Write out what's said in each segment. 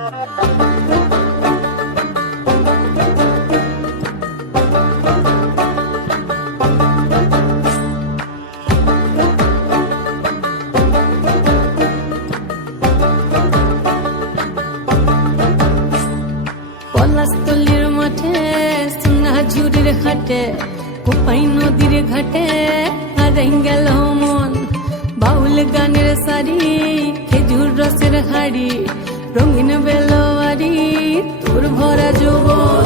পলাশতলির মাঠে সোনাঝুরির ঘাটে কোপাই নদীর ঘাটে হারাই গেল মন। বাউল গানের সারি খেজুর রসের হাড়ি রঙিন বেলোয়ারি তোর ভরা যৌবন।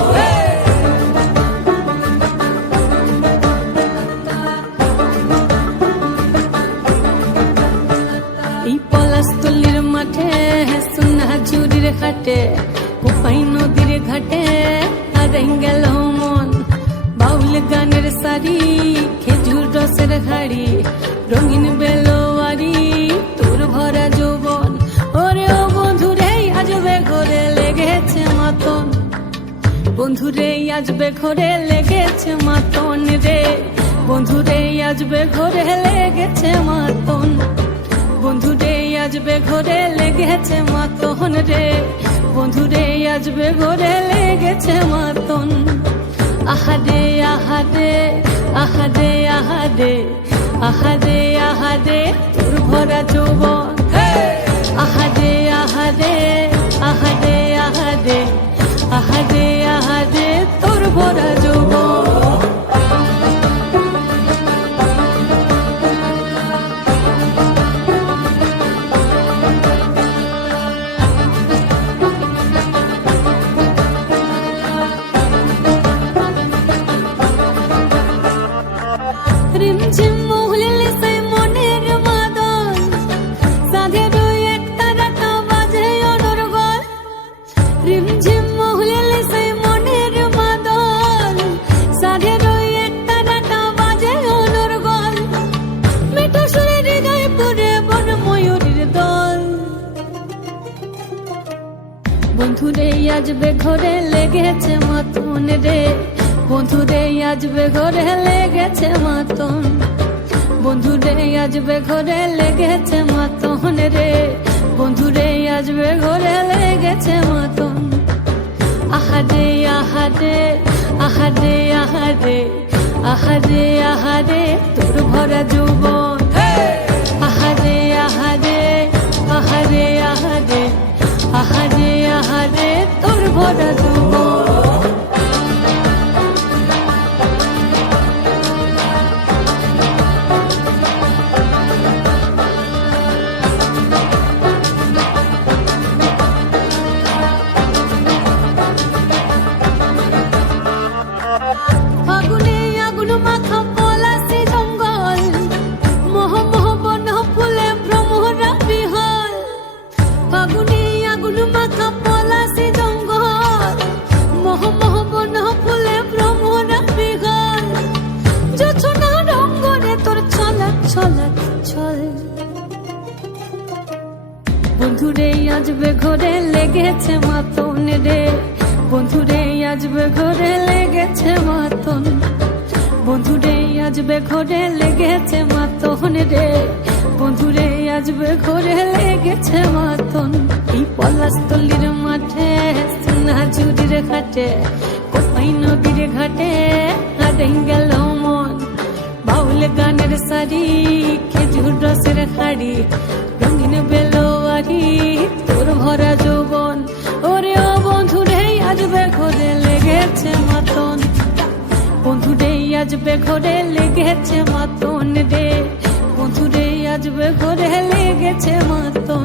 এই পলাশতলির মাঠে সোনাঝুরির ঘাটে কোপাই নদীর ঘাটে হারাই গেল মন। বাউল গানের সারি খেজুর রসের হাড়ি রঙিন বেলোয়ারি তোর ভরা যৌবন। ওরে ও বন্ধুরে আজবে ঘরে লেগেছে মাতন, বন্ধুরে আজবে ঘরে লেগেছে মাতন রে। বন্ধুরে আজবে ঘরে লেগেছে মাতন, বন্ধুরে আজবে ঘরে লেগেছে মাতন রে। বন্ধুরে আজবে ঘরে লেগেছে মাতন। আহারে আহারে আহারে আহারে আহারে আহারে তোর ভরা যৌবন। আহারে আহারে আহারে আহারে আহারে আহারে তোর ভরা যৌবন। রিমঝিম মহুলিলে সেই মনের মাদল, সাধের এক তারাটা বাজে অনর্গল। রিমঝিম মহুলিলে সেই মনের মাদল, সাধের এক তারাটা বাজে অনর্গল। মিঠো সুরে হৃদয় পুরে বন ময়ূরীর দল। বন্ধুরে আজবে ঘরে লেগেছে মাতন রে। বন্ধুরে আজবে ঘরে লেগেছে মাতন, বন্ধুরে আজবে ঘরে লেগেছে মাতন রে। বন্ধুরে আজবে ঘরে লেগেছে মাতন। আহারে আহারে আহারে আহারে আহারে আহারে তোর ভরা যৌবন। আহারে আহারে আহারে আহারে আহারে আহারে তোর ভরা যৌবন। ফাগুনে আগুন মাখা পলাশি জঙ্গল, মোহ মোহ বন ফুলে ভ্রমরা বিহল। ফাগুনে আগুন মাখা পলাশি জঙ্গল, মোহ মোহ বন ফুলে ভ্রমরা বিহল। জোছনা রঙ্গনে তোর ছলক ছলক ছল। বন্ধুরে আজবে ঘরে লেগেছে মাতন রে। বন্ধুরে আজবে ঘরে লেগেছে মাতন, বন্ধুরে আজবে ঘরে লেগেছে মাতন রে। বন্ধুরে আজবে ঘরে লেগেছে মাতন। এই পলাশতলির মাঠে সোনাঝুরির ঘাটে কোপাই নদীর ঘাটে হারাই গেল মন। বাউল গানের সারি খেজুর রসের হাড়ি রঙিন বেলোয়ারি তোর ভরা যৌবন। ওরে ও বন্ধুরে আজবে ঘরে লেগেছে মাতন, বন্ধুরে আজবে ঘরে লেগেছে মাতন রে। বন্ধুরে আজবে ঘরে লেগেছে মাতন।